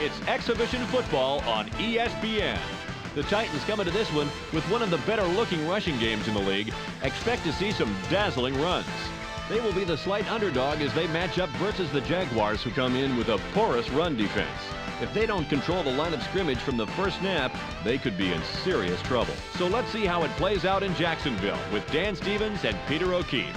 It's exhibition football on ESPN. The Titans come into this one with one of the better-looking rushing games in the league. Expect to see some dazzling runs. They will be the slight underdog as they match up versus the Jaguars, who come in with a porous run defense. If they don't control the line of scrimmage from the first snap, they could be in serious trouble. So let's see how it plays out in Jacksonville with Dan Stevens and Peter O'Keefe.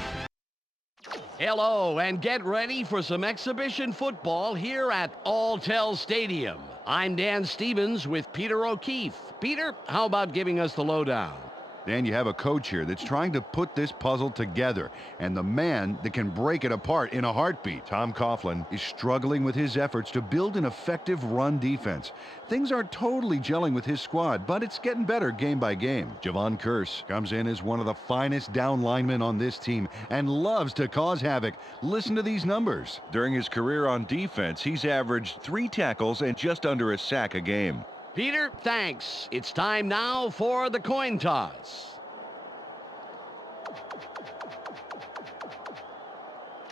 Hello, and get ready for some exhibition football here at Alltel Stadium. I'm Dan Stevens with Peter O'Keefe. Peter, how about giving us the lowdown? Dan, you have a coach here that's trying to put this puzzle together, and the man that can break it apart in a heartbeat, Tom Coughlin, is struggling with his efforts to build an effective run defense. Things aren't totally gelling with his squad, but it's getting better game by game. Javon Curse comes in as one of the finest down linemen on this team and loves to cause havoc. Listen to these numbers. During his career on defense, he's averaged 3 tackles and just under a sack a game. Peter, thanks. It's time now for the coin toss.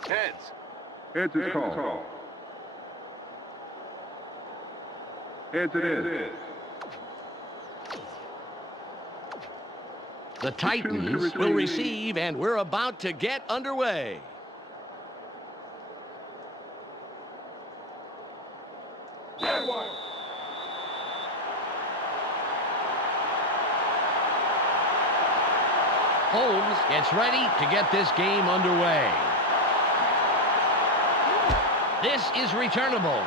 Heads. Heads is called. Heads it is. The Titans will receive, and we're about to get underway. Jaguars. Holmes gets ready to get this game underway. This is returnable.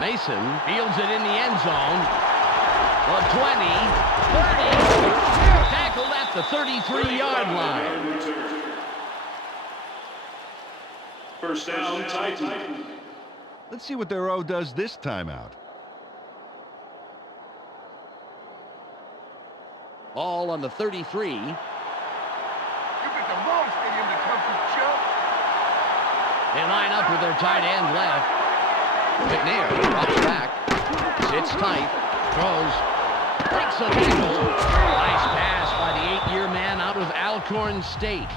Mason fields it in the end zone. The 20, 30, tackled at the 33-yard line. First down, Titans. Let's see what their O does this time out. Ball on the 33. You picked the wrong stadium to come to, Chuck. They line up with their tight end left. McNair drops back. Sits tight. Throws. Breaks a tackle. Nice pass by the 8-year man out of Alcorn State.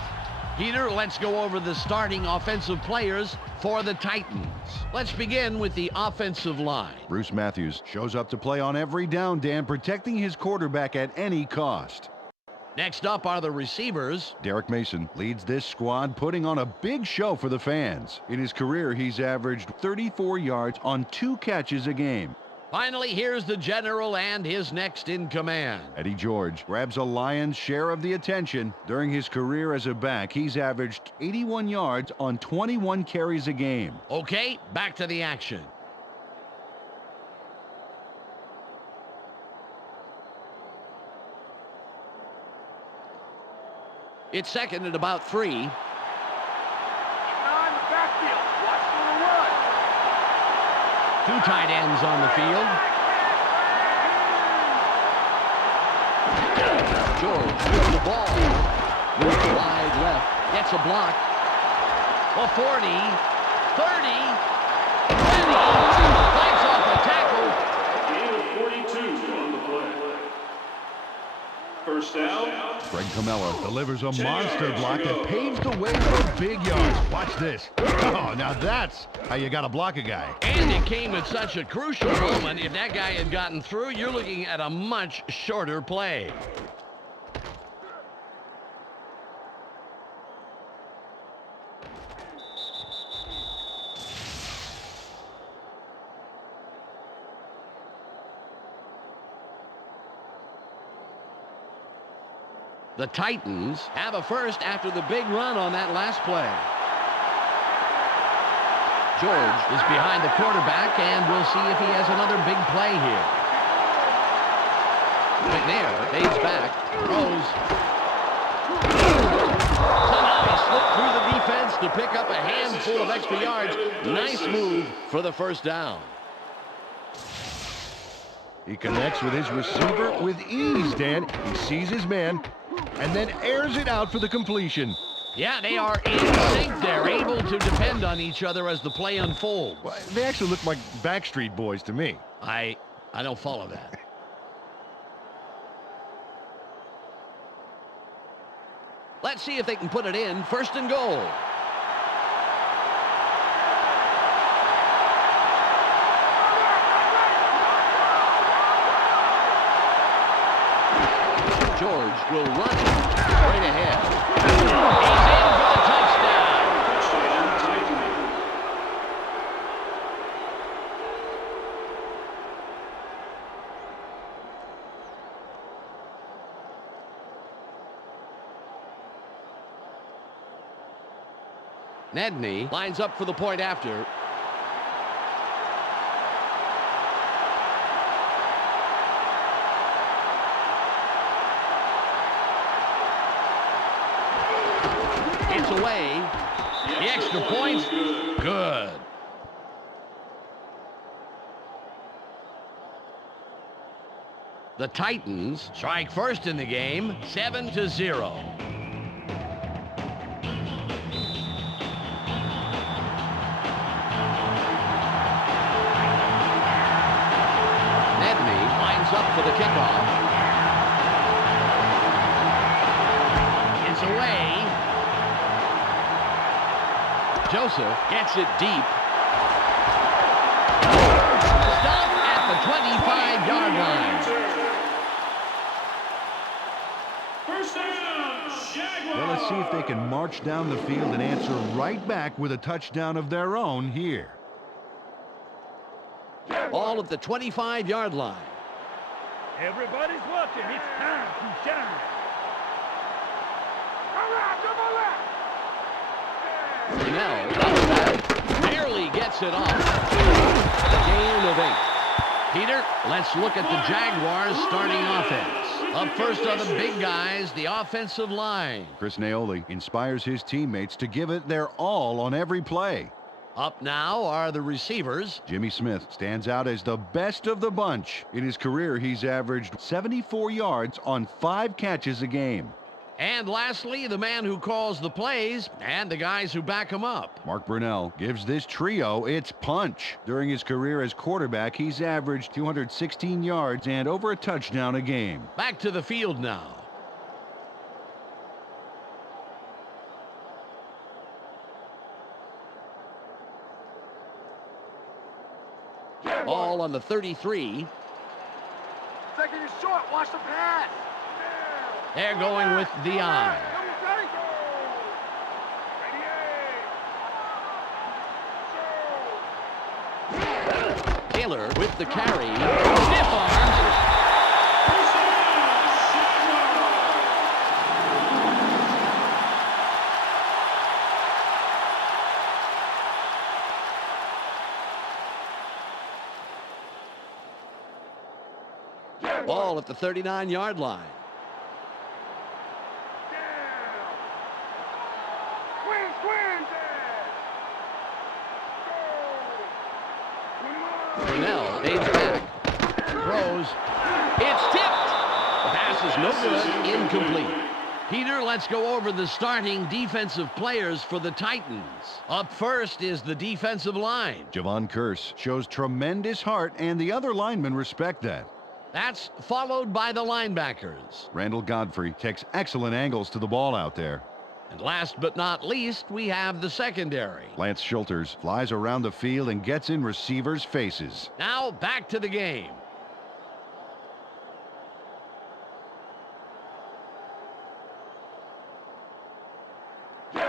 Peter, let's go over the starting offensive players for the Titans. Let's begin with the offensive line. Bruce Matthews shows up to play on every down, Dan, protecting his quarterback at any cost. Next up are the receivers. Derek Mason leads this squad, putting on a big show for the fans. In his career, he's averaged 34 yards on 2 catches a game. Finally, here's the general and his next in command. Eddie George grabs a lion's share of the attention. During his career as a back, he's averaged 81 yards on 21 carries a game. Okay, back to the action. It's second and about 3. On the backfield. Watch for the run. 2 tight ends on the field. George with the ball. Moves wide left. Gets a block. A 40. 30. 20. Fights off a tackle. Gain of 42 on the play. First down. Greg Camella delivers a monster block that paves the way for big yards. Watch this. Oh, now that's how you got to block a guy. And it came at such a crucial moment. If that guy had gotten through, you're looking at a much shorter play. The Titans have a first after the big run on that last play. George is behind the quarterback, and we'll see if he has another big play here. McNair fades back, throws. Somehow he slipped through the defense to pick up a handful of extra yards. Nice move for the first down. He connects with his receiver with ease, Dan. He sees his man and then airs it out for the completion. Yeah, they are in sync. They're able to depend on each other as the play unfolds. Well, they actually look like Backstreet Boys to me. I don't follow that. Let's see if they can put it in. First and goal. George will run it straight ahead. He's in for the touchdown. Touchdown, Titans. Nedney lines up for the point after. It's away. The extra point, good. The Titans strike first in the game, 7-0. Up for the kickoff. It's away. Joseph gets it deep. Stop at the 25-yard line. First down, Jaguars. Well, let's see if they can march down the field and answer right back with a touchdown of their own here. All at the 25-yard line. Everybody's watching. It's time to shine. Snell barely gets it off. A gain of 8. Peter, let's look at the Jaguars starting offense. Up first are the big guys, the offensive line. Chris Naoli inspires his teammates to give it their all on every play. Up now are the receivers. Jimmy Smith stands out as the best of the bunch. In his career, he's averaged 74 yards on 5 catches a game. And lastly, the man who calls the plays and the guys who back him up. Mark Brunell gives this trio its punch. During his career as quarterback, he's averaged 216 yards and over a touchdown a game. Back to the field now. All on the 33. Second is short. Watch the pass. They're going with the eye. Taylor with the carry. Stiff arms. Ball at the 39-yard line. Brunell aids back. Throws. It's tipped. The pass is no good. Incomplete. Peter, let's go over the starting defensive players for the Titans. Up first is the defensive line. Javon Curse shows tremendous heart, and the other linemen respect that. That's followed by the linebackers. Randall Godfrey takes excellent angles to the ball out there. And last but not least, we have the secondary. Lance Schulters flies around the field and gets in receivers' faces. Now back to the game.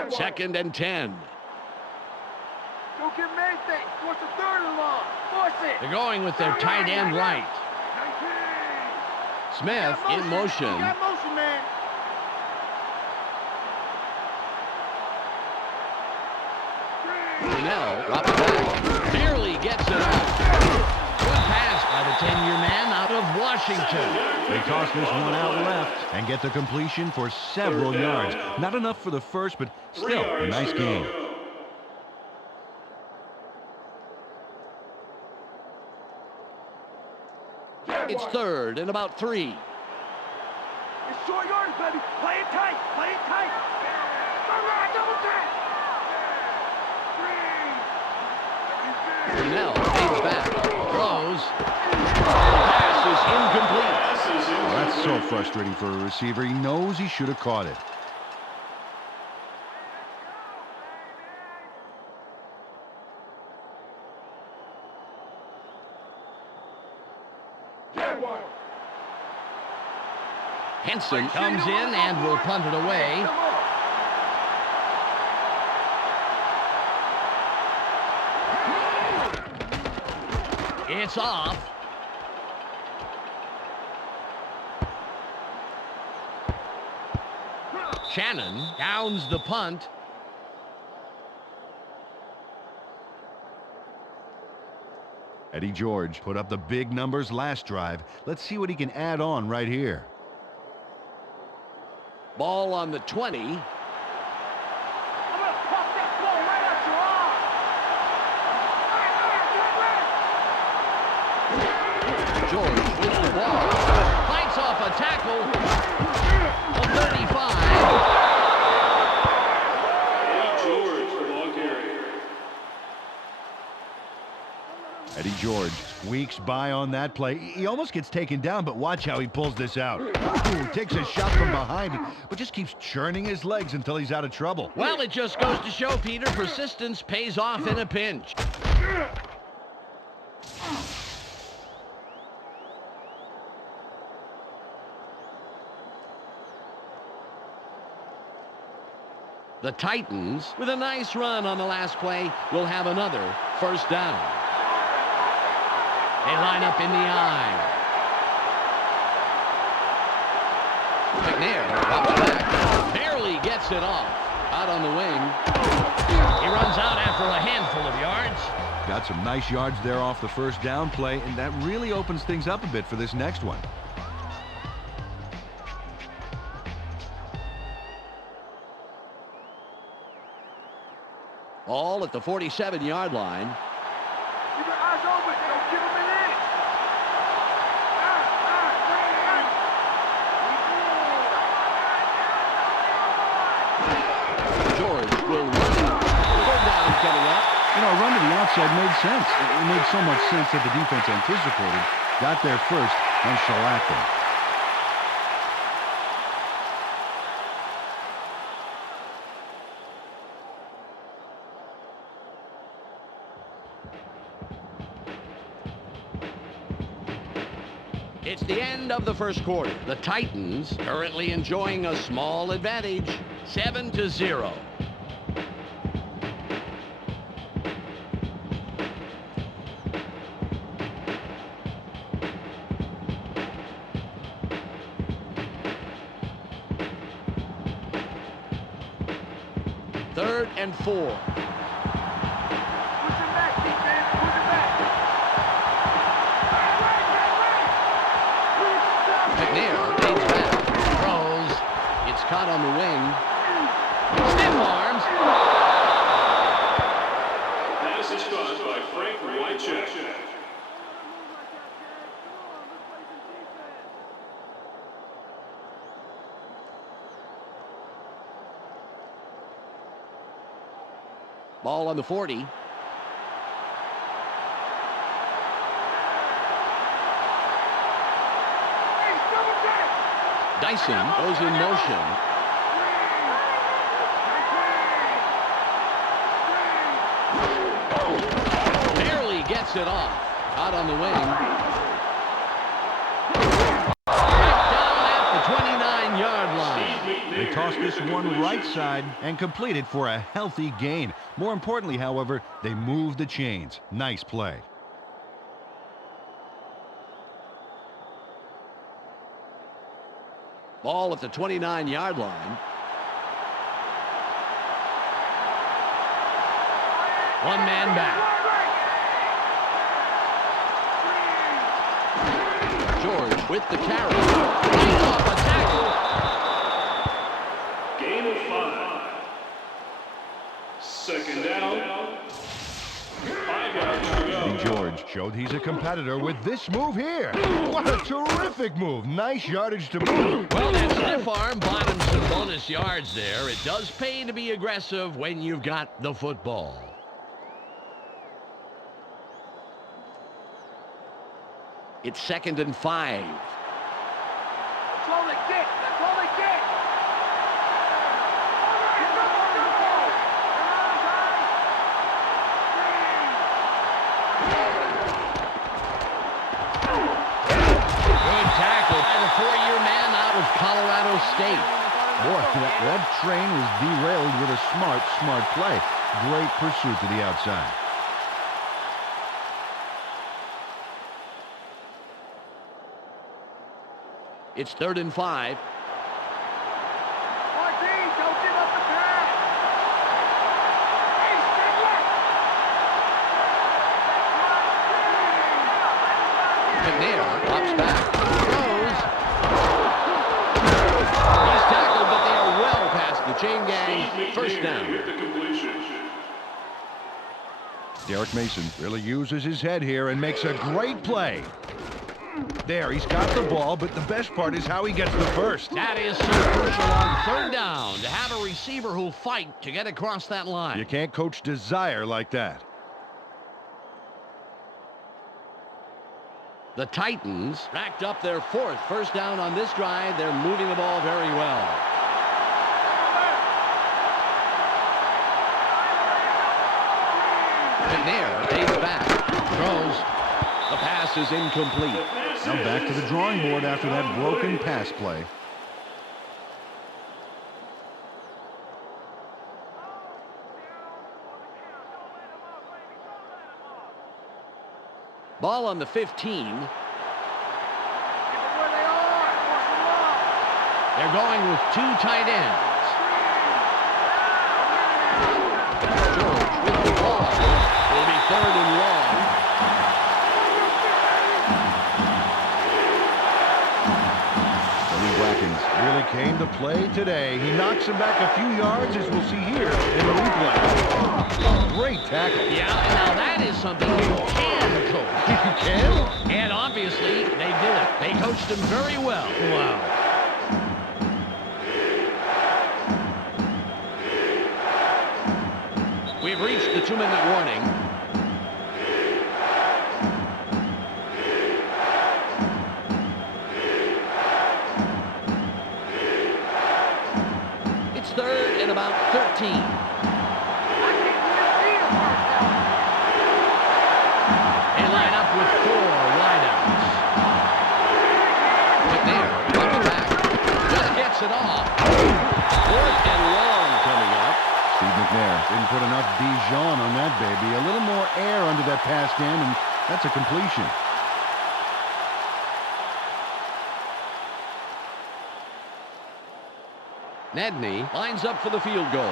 Second and 10. Don't give them anything. Force the third and long. Force it. They're going with their tight end right. 19. Smith in motion. You got motion, man. Brunell drops back. Barely gets it off. Good pass by the 10-year man out of Washington. They toss this one out left and get the completion for several yards. Not enough for the first, but still a nice game. It's third and about 3. It's short yards, baby. Play it tight. Play it tight. All right, double tap. Brunell fades back. Throws. Pass is incomplete. Well, that's so frustrating for a receiver. He knows he should have caught it. Henson comes in and will punt it away. It's off. Shannon downs the punt. Eddie George put up the big numbers last drive. Let's see what he can add on right here. Ball on the 20. I'm gonna pop that ball right out your arm. George with the ball. Fights off a tackle. A 35. Eddie George for ball carrier. Eddie George squeaks by on that play. He almost gets taken down, but watch how he pulls this out. Ooh, takes a shot from behind, but just keeps churning his legs until he's out of trouble. Well, it just goes to show, Peter, persistence pays off in a pinch. The Titans, with a nice run on the last play, will have another first down. They line up in the I. McNair drops back. Barely gets it off. Out on the wing. He runs out after a handful of yards. Got some nice yards there off the first down play, and that really opens things up a bit for this next one. All at the 47-yard line. Keep your eyes open. Don't give him an inch. George will run it. Third down coming up. You know, a run to the outside made sense. It made so much sense that the defense anticipated. Got there first and shellacked them. It's the end of the first quarter. The Titans currently enjoying a small advantage, 7-0. Third and 4. Push him back, defense. Push him back. McNair leads back, throws. It's caught on the wing. Stiff arms. Pass is caught by Frank Wycheck. Ball on the 40. Dyson goes in motion. Barely gets it off. Out on the wing. Right down at the 29-yard line. They tossed this one right side and completed for a healthy gain. More importantly, however, they moved the chains. Nice play. Ball at the 29-yard line. One man back. George with the carry. Right off a tackle. Gain of 5. Second down. 5 yards to go. Eddie George showed he's a competitor with this move here. What a terrific move. Nice yardage to move. Well, that stiff arm bottoms some bonus yards there. It does pay to be aggressive when you've got the football. It's 2nd and 5. That's all they get. That's all they get. Good tackle by the 4-year man out of college. State. Boy, that train was derailed with a smart play. Great pursuit to the outside. It's 3rd and 5. Marquis, don't give up the pass. Hey, stay left. McNair drops back. Throws. He's tackled, but they are well past the chain gang. First down. With the completion. Derek Mason really uses his head here and makes a great play. There, he's got the ball, but the best part is how he gets the first. That is so crucial on 3rd down to have a receiver who'll fight to get across that line. You can't coach desire like that. The Titans racked up their 4th first down on this drive. They're moving the ball very well. McNair stays back, throws. The pass is incomplete. Now back to the drawing board after that broken pass play. Ball on the 15. They're going with 2 tight ends. George with the ball. Will be 3rd and long. Really came to play today. He knocks him back a few yards, as we'll see here in the replay. Great tackle. Yeah, now that is something you can coach. You can? And obviously, they did it. They coached him very well. Wow. We've reached the 2-minute warning. It's 3rd and about 13. They line up with 4 wideouts. McNair comes back, just gets it off. 4th and long coming up. Steve McNair didn't put enough Dijon on that baby. A little more air under that pass stand, and that's a completion. Nedney lines up for the field goal.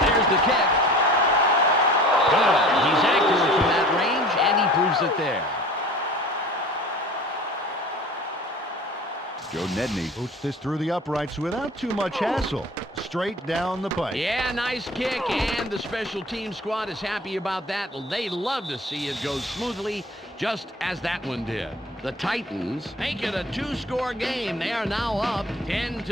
There's the kick. Good. He's accurate from that range, and he proves it there. Joe Nedney boots this through the uprights without too much hassle. Straight down the pipe. Yeah, nice kick, and the special team squad is happy about that. They love to see it go smoothly, just as that one did. The Titans make it a 2-score game. They are now up 10-0.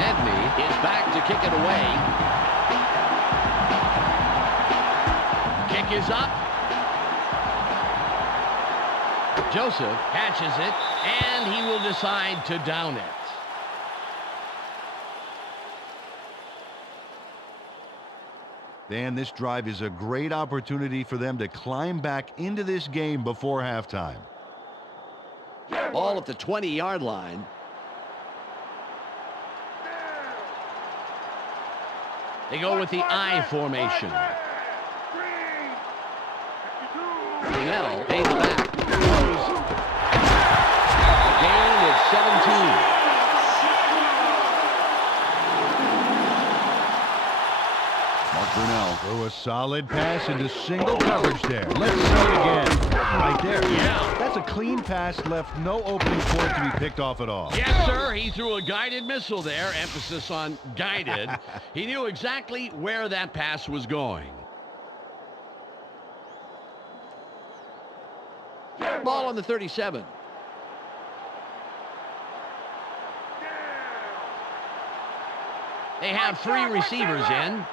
Nedney is back to kick it away. Kick is up. Joseph catches it, and he will decide to down it. Dan, this drive is a great opportunity for them to climb back into this game before halftime. Ball at the 20-yard line. They go with the I formation. Brunell pays it back. A gain of 17. Mark Brunell threw a solid pass into single coverage there. Let's see it again. Right there. Yeah. That's a clean pass, left no opening for it to be picked off at all. Yes, sir. He threw a guided missile there. Emphasis on guided. He knew exactly where that pass was going. Ball on the 37. They have 3 receivers in.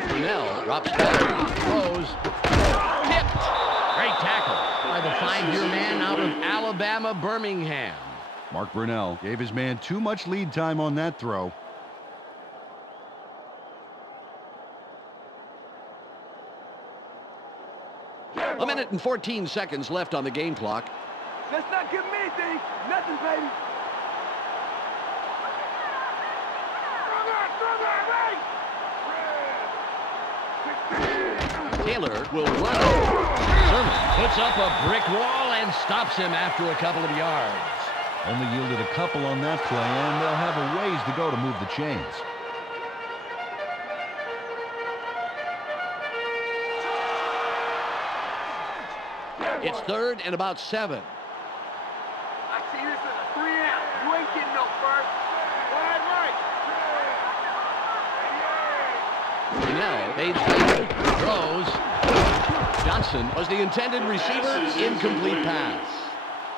Brunell drops back, throws, Five-year man out of Alabama, Birmingham. Mark Brunell gave his man too much lead time on that throw. A minute and 14 seconds left on the game clock. Let's not give me anything. Nothing, baby. Taylor will run over. Sermon puts up a brick wall and stops him after a couple of yards. Only yielded a couple on that play, and they'll have a ways to go to move the chains. It's 3rd and about 7. I see this as a 3 out. You ain't getting no first. Wide right. Now, Page throws. Johnson was the intended receiver. Incomplete pass.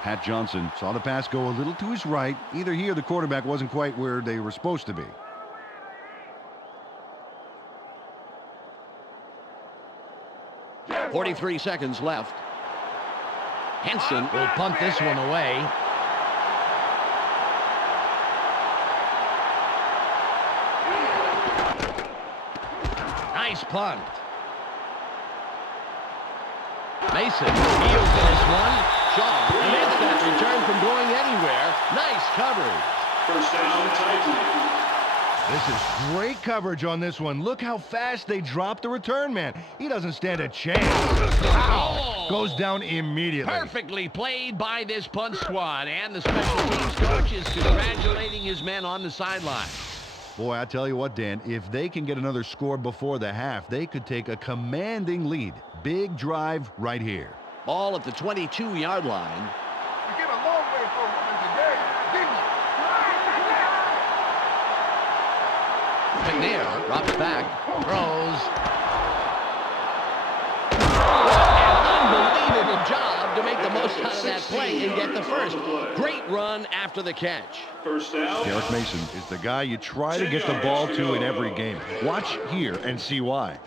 Pat Johnson saw the pass go a little to his right. Either he or the quarterback wasn't quite where they were supposed to be. .43 seconds left. Henson will punt this one away. Nice punt. Mason fields this one. Shaw prevents that return from going anywhere. Nice coverage. First down, Titans. This is great coverage on this one. Look how fast they dropped the return man. He doesn't stand a chance. Wow. Goes down immediately. Perfectly played by this punt squad, and the special teams coach is congratulating his men on the sideline. Boy, I tell you what, Dan, if they can get another score before the half, they could take a commanding lead. Big drive right here. Ball at the 22-yard line. You get a long way for a woman today, didn't you? McNair drops back, throws. An unbelievable job to make the most out of that play and get the first. Great run after the catch. First down. Derek Mason is the guy you try to get the ball to in every game. Watch here and see why.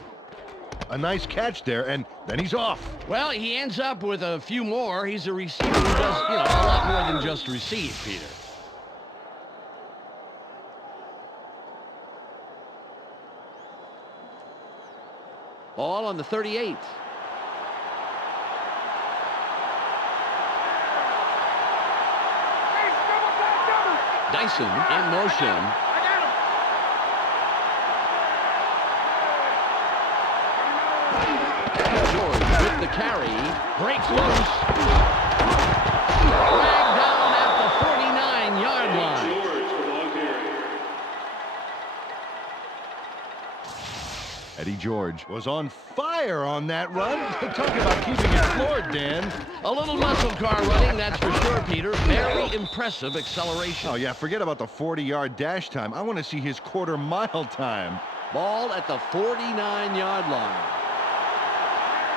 A nice catch there, and then he's off. Well, he ends up with a few more. He's a receiver who does, a lot more than just receive, Peter. Ball on the 38. Dyson in motion. George with the carry. Breaks loose. Dragged down at the 49-yard line. George for long carry. Eddie George was on fire on that run. Talk about keeping it floored, Dan. A little muscle car running, that's for sure, Peter. Very impressive acceleration. Oh, yeah, forget about the 40-yard dash time. I want to see his quarter-mile time. Ball at the 49-yard line.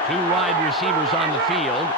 Two wide receivers on the field.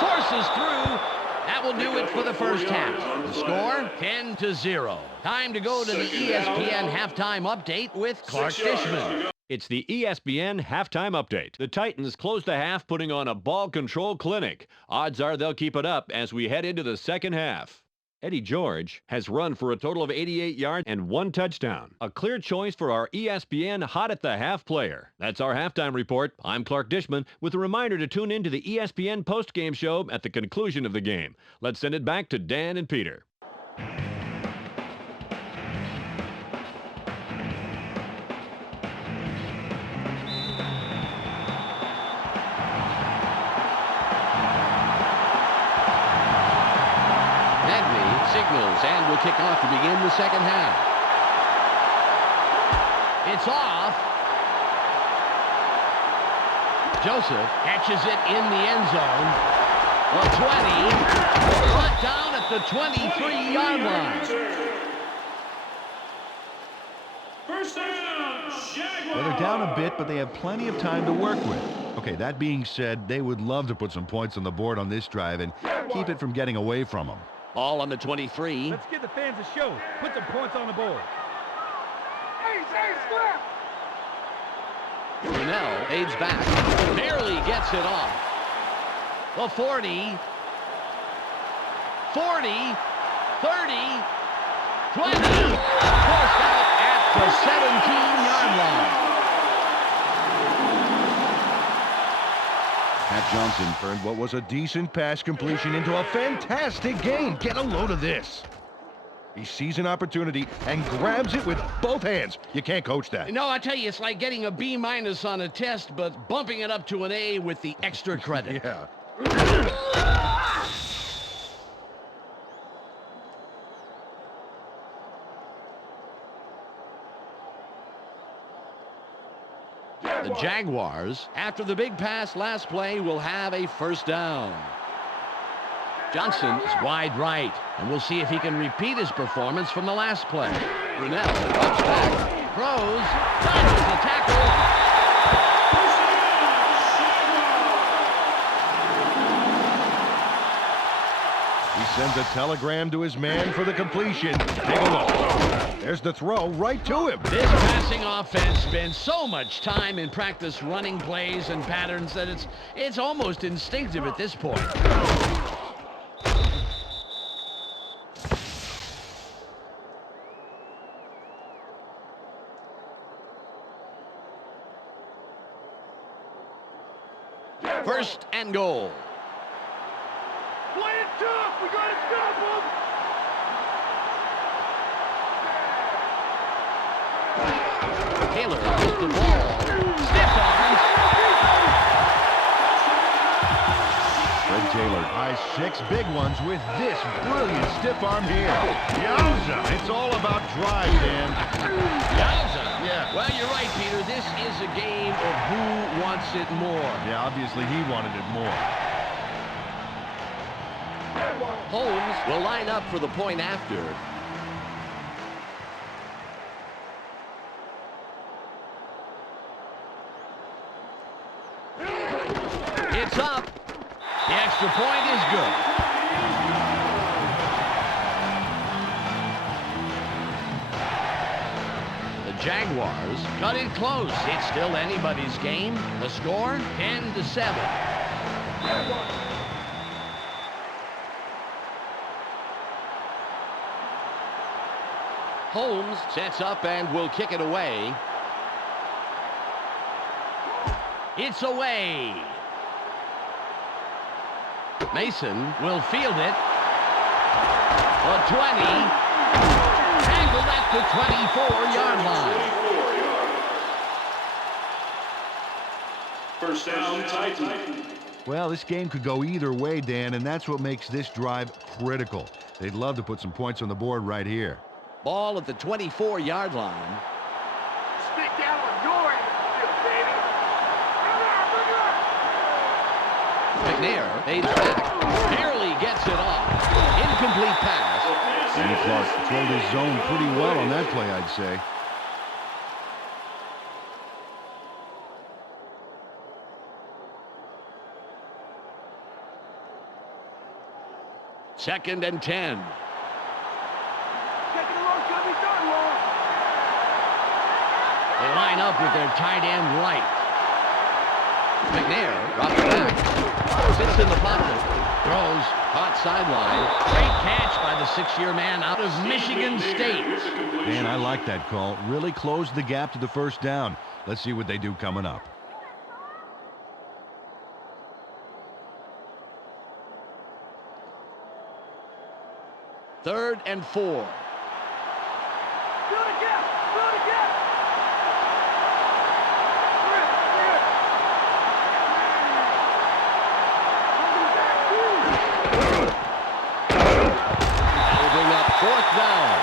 Forces through. That will do it for the first half. The score, 10-0. Time to go to the ESPN halftime update with Clark Dishman. It's the ESPN halftime update. The Titans close the half, putting on a ball control clinic. Odds are they'll keep it up as we head into the second half. Eddie George has run for a total of 88 yards and 1 touchdown. A clear choice for our ESPN Hot at the Half player. That's our halftime report. I'm Clark Dishman with a reminder to tune in to the ESPN postgame show at the conclusion of the game. Let's send it back to Dan and Peter. Signals and will kick off to begin the second half. It's off. Joseph catches it in the end zone. The 20. Brought down at the 23-yard line. First down, Jaguars. Well, they're down a bit, but they have plenty of time to work with. Okay, that being said, they would love to put some points on the board on this drive and keep it from getting away from them. Ball on the 23. Let's give the fans a show. Put some points on the board. Brunell aids back. Barely gets it off. The 40. 40. 30. 20. Forced out at the 17-yard line. Pat Johnson turned what was a decent pass completion into a fantastic gain. Get a load of this. He sees an opportunity and grabs it with both hands. You can't coach that. No, I tell you, it's like getting a B- on a test, but bumping it up to an A with the extra credit. Yeah. The Jaguars, after the big pass last play, will have a first down. Johnson is wide right, and we'll see if he can repeat his performance from the last play. Brunell drops back, throws, dodges the tackle. He sends a telegram to his man for the completion. Take a look. There's the throw right to him. This passing offense spends so much time in practice running plays and patterns that it's almost instinctive at this point. First and goal. Play it tough. We got to stop him. Taylor with the ball. Stiff arm. Fred Taylor ties 6 big ones with this brilliant stiff arm here. Yowza! It's all about drive, Dan. Yowza. Yeah. Well, you're right, Peter. This is a game of who wants it more. Yeah, obviously he wanted it more. Holmes will line up for the point after. It's up. The extra point is good. The Jaguars cut it close. It's still anybody's game. The score, 10-7. Holmes sets up and will kick it away. It's away. Mason will field it. The 20. Tackled at the 24-yard line. First down, Titans. Well, this game could go either way, Dan, and that's what makes this drive critical. They'd love to put some points on the board right here. Ball at the 24-yard line. Stick down on your end of the field, baby. McNair aids back. Barely gets it off. Incomplete pass. Danny Clark controlled his zone pretty well on that play, I'd say. Second and 10. Taking a long time, he's done long. They line up with their tight end right. McNair drops back. Sits in the pocket. Throws. Caught sideline. Great catch by the 6-year man out of Michigan State. Dan, I like that call. Really closed the gap to the first down. Let's see what they do coming up. Third and 4. Build it gap. Build it gap. That'll bring up fourth down.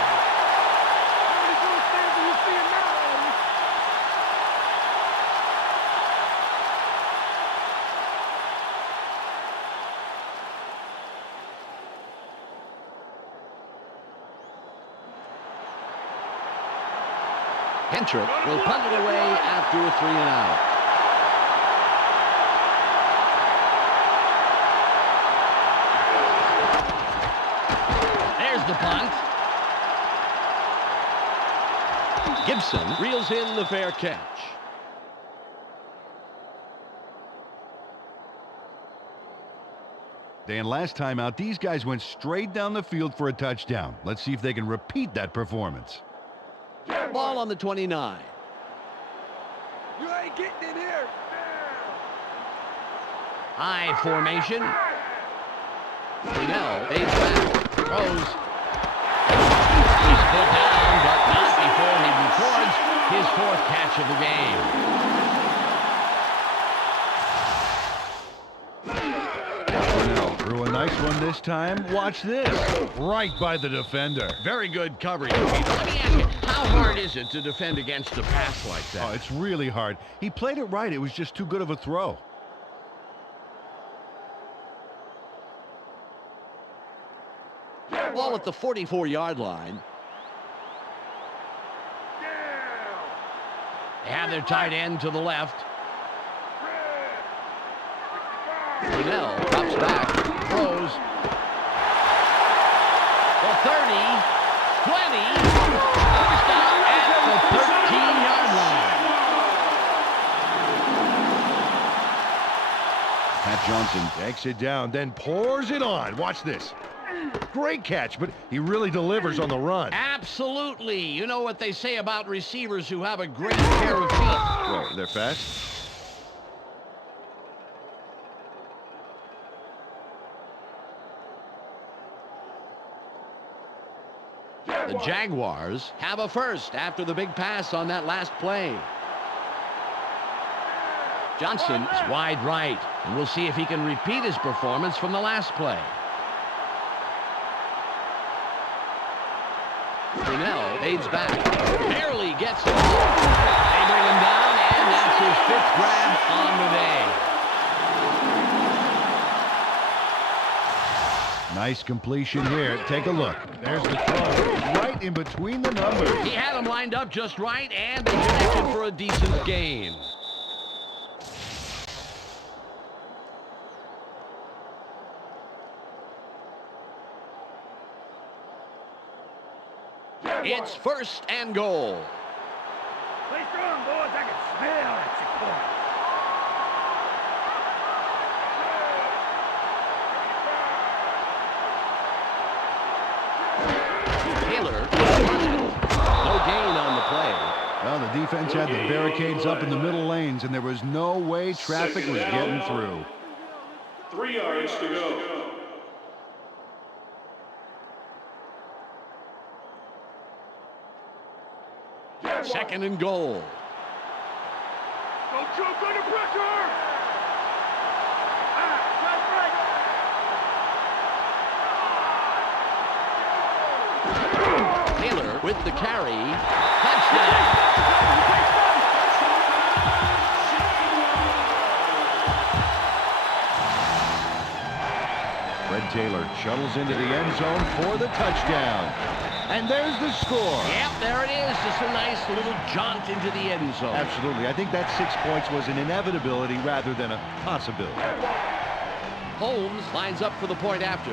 Hentrick will punt it away after a 3-and-out. There's the punt. Gibson reels in the fair catch. Dan, last time out, these guys went straight down the field for a touchdown. Let's see if they can repeat that performance. Ball on the 29. You ain't getting in here. High formation. Brunell fades back. Throws. He's put down, but not before he records his 4th catch of the game. Threw a nice one this time. Watch this. Right by the defender. Very good coverage, Peter. Let me ask you, how hard is it to defend against a pass like that? Oh, it's really hard. He played it right. It was just too good of a throw. Ball at the 44-yard line. They have their tight end to the left. Brunell drops back, throws. The 30, 20, first down at the 13-yard line. Pat Johnson takes it down, then pours it on. Watch this. Great catch, but he really delivers on the run. Absolutely. You know what they say about receivers who have a great pair of feet. Well, they're fast. The Jaguars have a first after the big pass on that last play. Johnson is wide right, and we'll see if he can repeat his performance from the last play. Brunell fades back, barely gets it. They bring him down, and that's his 5th grab on the day. Nice completion here. Take a look. There's the throw right in between the numbers. He had him lined up just right, and they connected for a decent gain. It's 1st and goal. Play strong, boys. I can smell that support. Taylor, no gain on the play. Well, the defense had the barricades up in the middle lanes, and there was no way traffic was getting through. 3 yards to go. 2nd and goal. Don't choke under pressure. Taylor with the carry. Touchdown. Fred Taylor shuttles into the end zone for the touchdown. And there's the score. Yep, there it is. Just a nice little jaunt into the end zone. Absolutely. I think that 6 points was an inevitability rather than a possibility. Holmes lines up for the point after.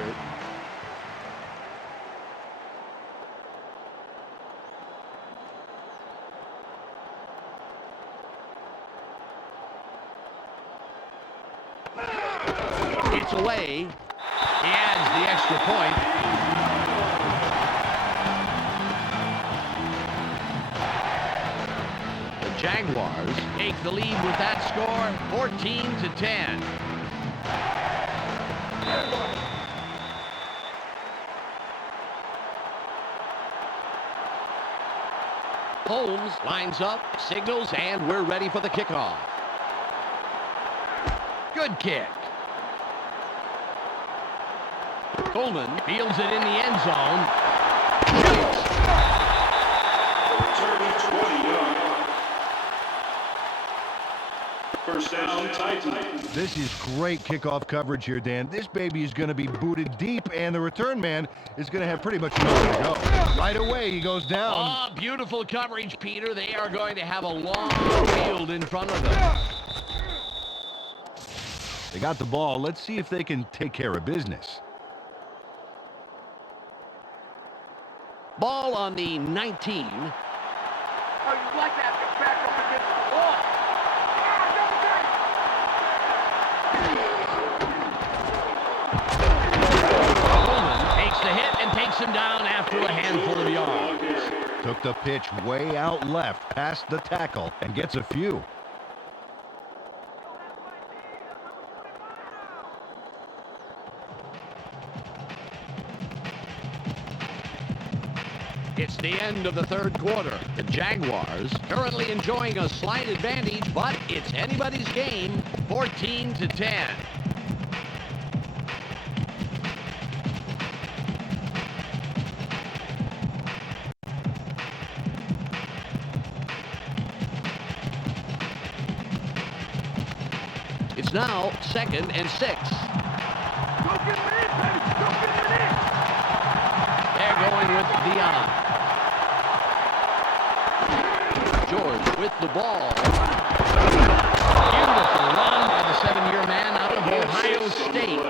It's away. He adds the extra point. Jaguars take the lead with that score, 14-10. Holmes lines up, signals, and we're ready for the kickoff. Good kick. Coleman fields it in the end zone. Shoots. First down, Titans. This is great kickoff coverage here, Dan. This baby is going to be booted deep, and the return man is going to have pretty much nowhere to go. Right away, he goes down. Oh, beautiful coverage, Peter. They are going to have a long field in front of them. They got the ball. Let's see if they can take care of business. Ball on the 19. Knocks him down after a handful of yards. Took the pitch way out left, past the tackle, and gets a few. It's the end of the third quarter. The Jaguars currently enjoying a slight advantage, but it's anybody's game, 14-10. It's now 2nd and 6. Go get him in, baby. Go get him in. They're going with Dion. George with the ball. Beautiful run by the 7-year man out of Ohio State.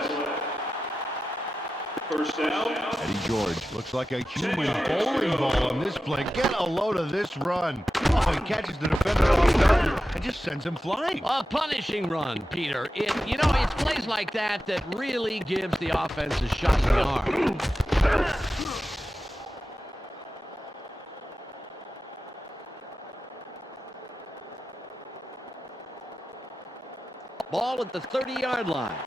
First down. Eddie George looks like a human bowling ball on this play. Get a load of this run. Oh, he catches the defender off guard and just sends him flying. A punishing run, Peter. It's plays like that that really gives the offense a shot in the arm. Ball at the 30-yard line.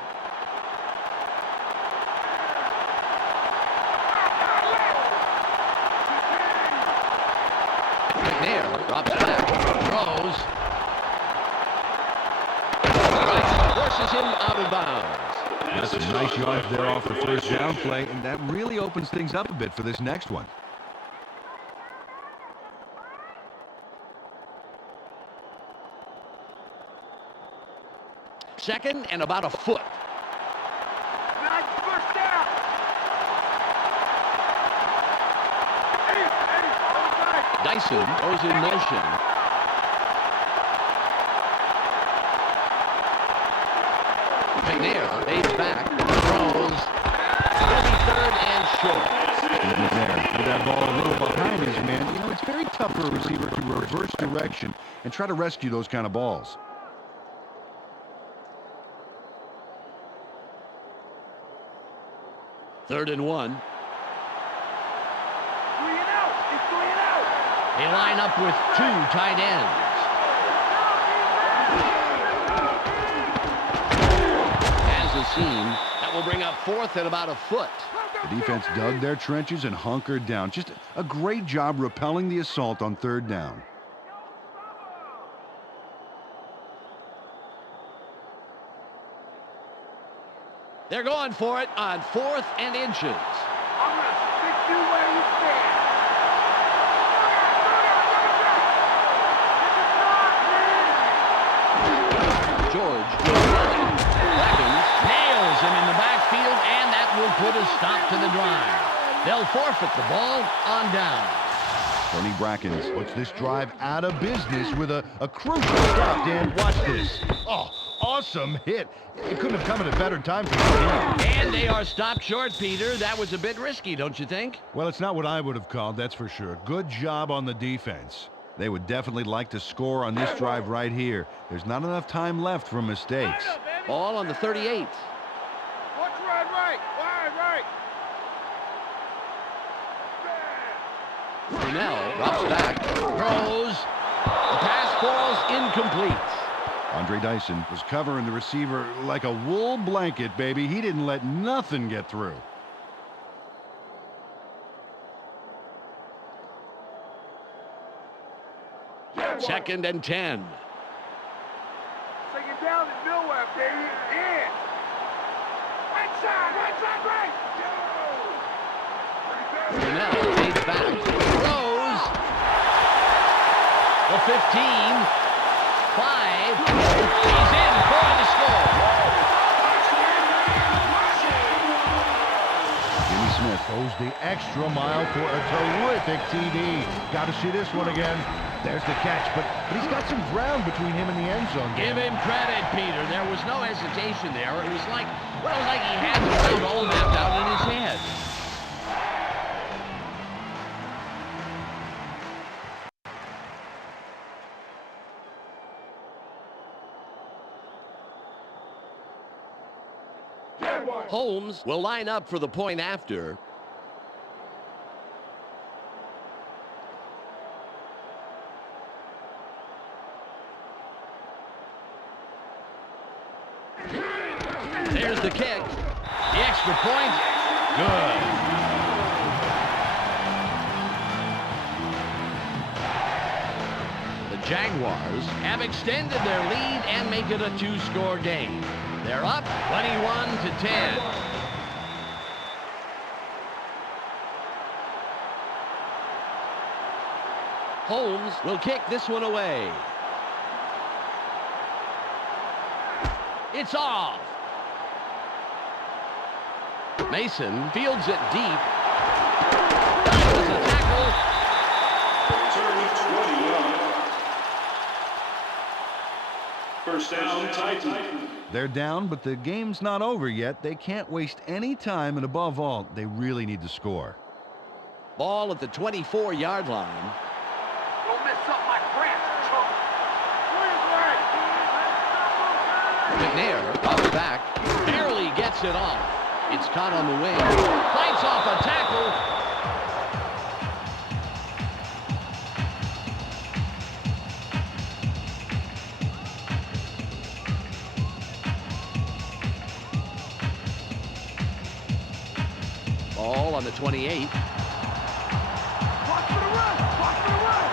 McNair drops back, throws. Right, forces him out of bounds. That's some nice yards there off the first down play, and that really opens things up a bit for this next one. Second and about a foot. Nice first down. Eddie, onside. Dyson goes in motion. McNair fades back, throws. It'll be 3rd and short. McNair with that ball a little behind his man. You know, it's very tough for a receiver to reverse direction and try to rescue those kind of balls. Third and 1. 3 and out. It's 3 and out. They line up with 2 tight ends. As a seam, that will bring up 4th and about a foot. The defense dug their trenches and hunkered down. Just a great job repelling the assault on 3rd down. They're going for it on 4th and inches. I'm going to stick you where you stand. George Watkins nails him in the backfield, and that will put a stop to the drive. They'll forfeit the ball on down. Tony Brackens puts this drive out of business with a crucial stop. Dan, watch this. Oh, awesome hit. It couldn't have come at a better time for the game. And they are stopped short, Peter. That was a bit risky, don't you think? Well, it's not what I would have called, that's for sure. Good job on the defense. They would definitely like to score on this drive right here. There's not enough time left for mistakes. Ball on the 38. Watch right. Wide right. Brunell drops back, throws. The pass falls incomplete. Andre Dyson was covering the receiver like a wool blanket, baby. He didn't let nothing get through. Second and 10. Second down is nowhere, baby. In. Right side, right. Brunell fades back, throws. The 15. 5. He's in for the score. Jimmy Smith goes the extra mile for a terrific TD. Got to see this one again. There's the catch, but he's got some ground between him and the end zone. Give him credit, Peter. There was no hesitation there. It was like he had the route all mapped out in his head. Holmes will line up for the point after. the kick. The extra point. Good. The Jaguars have extended their lead and make it a 2-score game. They're up 21-10. Holmes will kick this one away. It's off. Mason fields it deep. Does a tackle. First down, Titan. They're down, but the game's not over yet. They can't waste any time, and above all, they really need to score. Ball at the 24-yard line. Don't mess up my cramps, chump. McNair comes back, barely gets it off. It's caught on the wing. Fights off a tackle. Ball on the 28. Watch for the run. Watch for the run.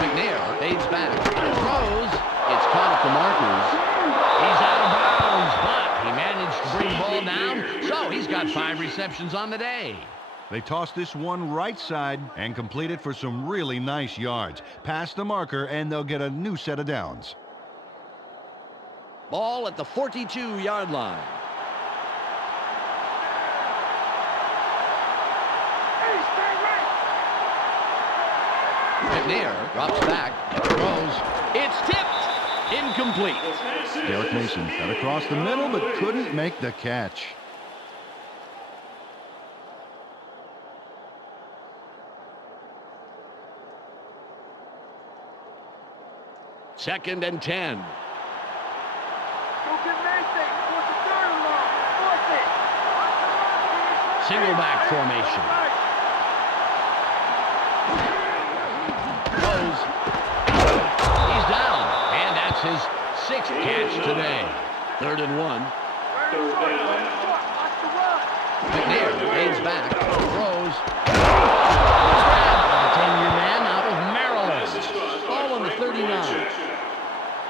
McNair fades back, throws. It's caught at the markers. He's out of bounds, but he managed to bring the ball down, so he's got 5 receptions on the day. They toss this one right side and complete it for some really nice yards. Pass the marker, and they'll get a new set of downs. Ball at the 42-yard line. Hey, stay right. McNair drops back, throws. It's tipped. Incomplete. Derek Mason got across the middle, but couldn't make the catch. Second and 10. Don't get anything. Force the third and long. Force it. Single back formation. Throws. He's down. And that's his 6th catch today. 3rd and 1. Watch the run. McNair fades back. Throws. Grab by the 10-year man out of Maryland. Ball on the 39.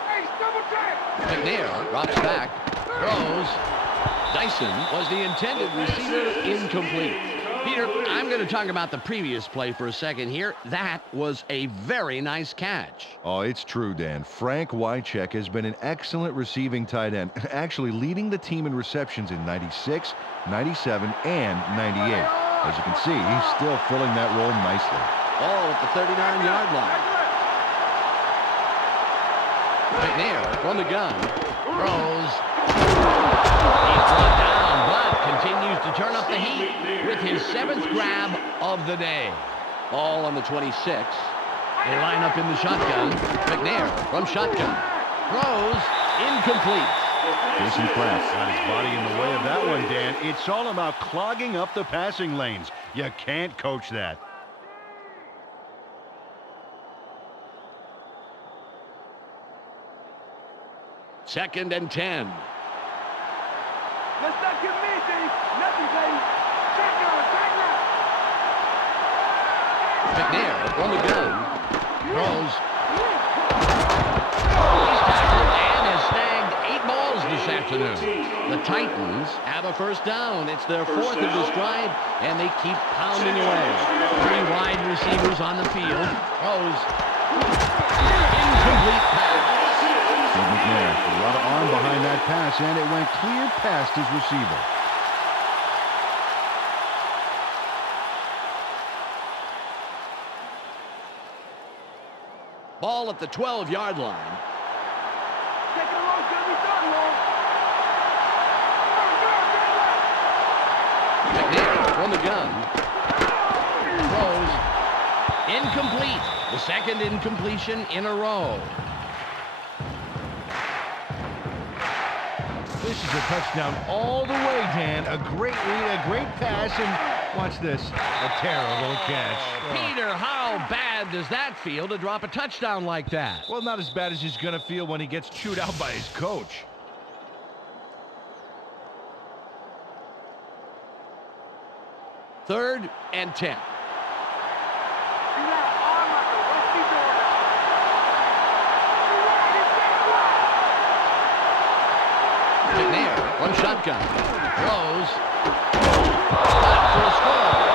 Hey, double tag. McNair drops back. Throws. Dyson was the intended receiver. Incomplete. Peter, I'm going to talk about the previous play for a second here. That was a very nice catch. Oh, it's true, Dan. Frank Wycheck has been an excellent receiving tight end, actually leading the team in receptions in 96, 97, and 98. As you can see, he's still filling that role nicely. Ball at the 39-yard line. McNair from the gun. Throws. He's brought down, but continues to turn up the heat with his 7th grab of the day. Ball on the 26. They line up in the shotgun. McNair from shotgun. Throws. Incomplete. Jason Kraft got his body in the way of that one, Dan. It's all about clogging up the passing lanes. You can't coach that. Second and 10. Let's not get anything. Nothing, baby. Check out. McNair from the gun. Throws. He's tackled and has snagged 8 balls this afternoon. The Titans have a first down. It's their 4th of this drive, and they keep pounding away. 3 wide receivers on the field. Throws. Incomplete pass. Steve McNair, a lot of arm behind that pass, and it went clear past his receiver. Ball at the 12-yard line. Take it along, get me done, long. McNair from the gun. Throws. Incomplete. The 2nd incompletion in a row. This is a touchdown all the way, Dan. A great read, a great pass, and Watch this. A terrible catch. Peter, how bad does that feel to drop a touchdown like that? Well, not as bad as he's going to feel when he gets chewed out by his coach. Third and 10. McNair, one shotgun. Throws. Back for a score.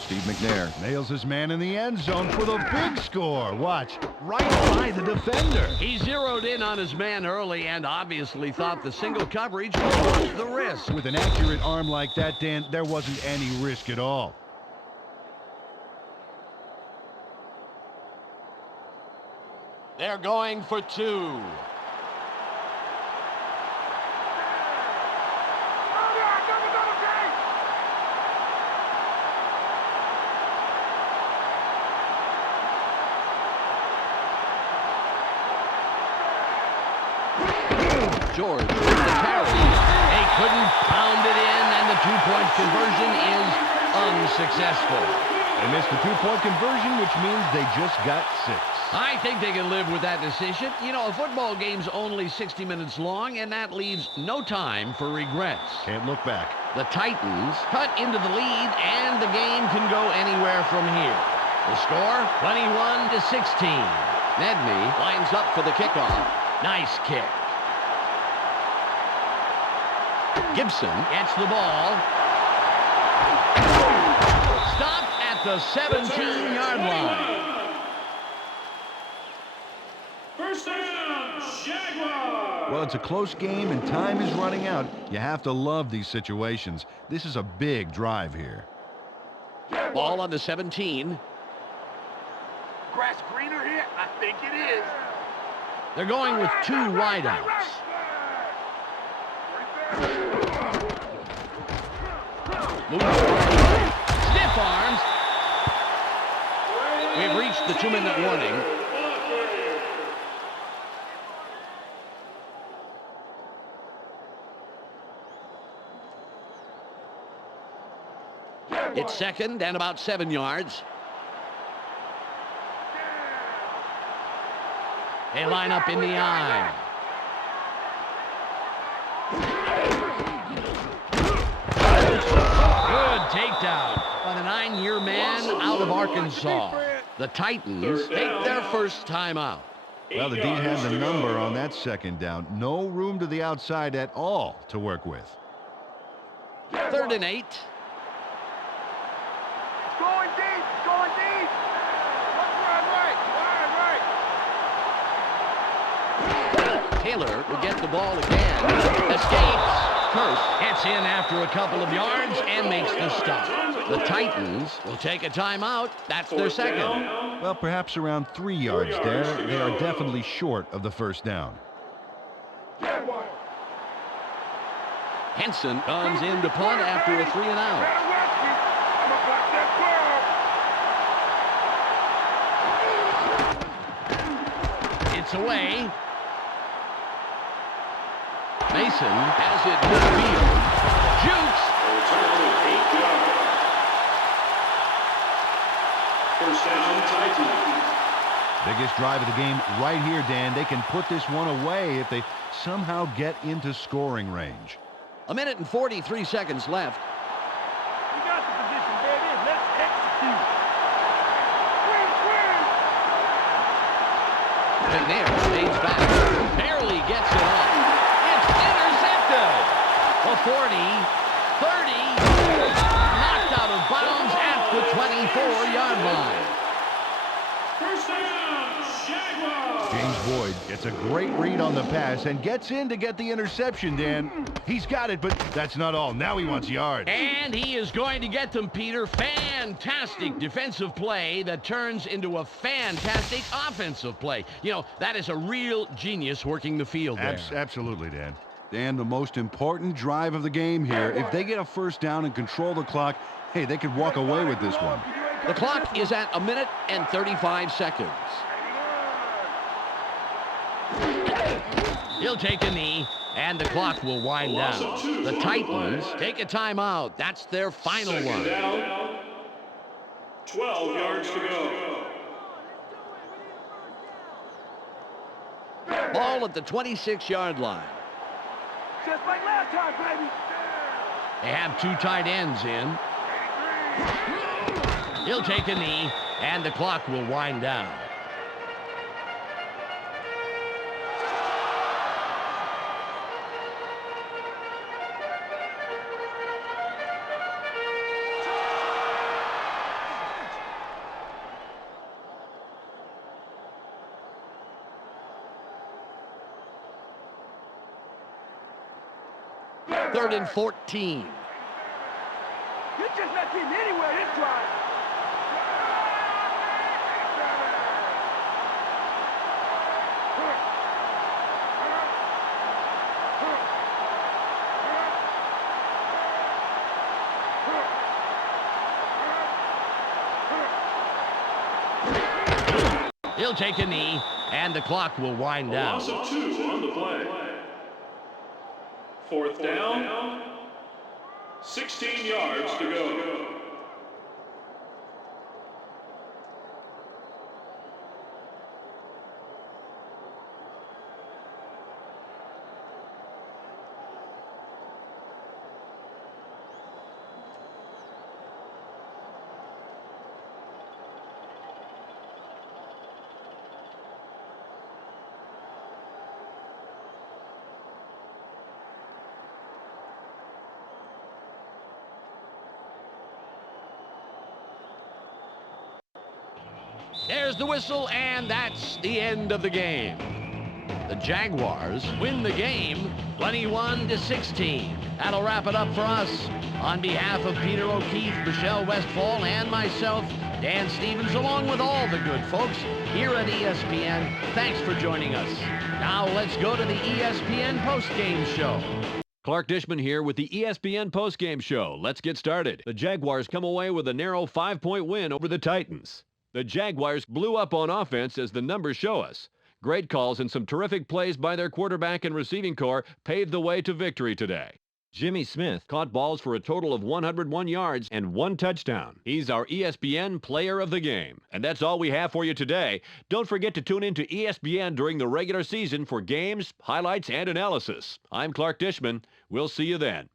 Steve McNair nails his man in the end zone for the big score. Watch, right by the defender. He zeroed in on his man early and obviously thought the single coverage was worth the risk. With an accurate arm like that, Dan, there wasn't any risk at all. They're going for two. George with the carry. They couldn't pound it in, and the two-point conversion is unsuccessful. They missed the two-point conversion, which means they just got 6. I think they can live with that decision. You know, a football game's only 60 minutes long, and that leaves no time for regrets. Can't look back. The Titans cut into the lead, and the game can go anywhere from here. The score, 21-16. Nedney lines up for the kickoff. Nice kick. Gibson gets the ball. Stopped at the 17-yard line. First down, Jaguars. Well, it's a close game and time is running out. You have to love these situations. This is a big drive here. Ball on the 17. Grass greener here? I think it is. They're going with two wideouts. Stiff arms. We've reached the 2-minute warning. It's second and about 7 yards. They line up in the eye. Good takedown by the 9-year man out of Arkansas. The Titans take their first time out. Well, the D had the number on that second down. No room to the outside at all to work with. 3rd and 8. Going deep, going deep. Right. Taylor will get the ball again. Escapes. Hurst gets in after a couple of yards and makes the stop. The Titans will take a timeout. That's their second. Well, perhaps around 3 yards there. They are definitely short of the first down. Henson comes in to punt after a 3 and out. It's away. Mason has it midfield. Jukes. First down, Titans. Biggest drive of the game right here, Dan. They can put this one away if they somehow get into scoring range. 1 minute and 43 seconds left. We got the position, baby. Let's execute. McNair stays back. Barely gets it off. It's intercepted. The 40, 30, knocked out of bounds at the 24-yard line. First down, Jaguars. James Boyd gets a great read on the pass and gets in to get the interception, Dan. He's got it, but that's not all. Now he wants yards. And he is going to get them, Peter. Fantastic defensive play that turns into a fantastic offensive play. You know, that is a real genius working the field there. Absolutely, Dan. Dan, the most important drive of the game here. If they get a first down and control the clock, hey, they could walk away with this one. The clock is at 1 minute and 35 seconds. He'll take a knee, and the clock will wind down. The Titans take a timeout. That's their final one. Down. 12 yards to go. Ball at the 26-yard line. Just like last time, baby. They have two tight ends in. He'll take a knee, and the clock will wind down. Third and 14. You just not getting anywhere this drive. He'll take a knee, and the clock will wind down. Loss of 2 on the play. Fourth down. 16 yards to go. There's the whistle, and that's the end of the game. The Jaguars win the game 21-16. That'll wrap it up for us. On behalf of Peter O'Keefe, Michelle Westfall, and myself, Dan Stevens, along with all the good folks here at ESPN, thanks for joining us. Now let's go to the ESPN postgame show. Clark Dishman here with the ESPN postgame show. Let's get started. The Jaguars come away with a narrow 5-point win over the Titans. The Jaguars blew up on offense as the numbers show us. Great calls and some terrific plays by their quarterback and receiving corps paved the way to victory today. Jimmy Smith caught balls for a total of 101 yards and 1 touchdown. He's our ESPN player of the game. And that's all we have for you today. Don't forget to tune in to ESPN during the regular season for games, highlights, and analysis. I'm Clark Dishman. We'll see you then.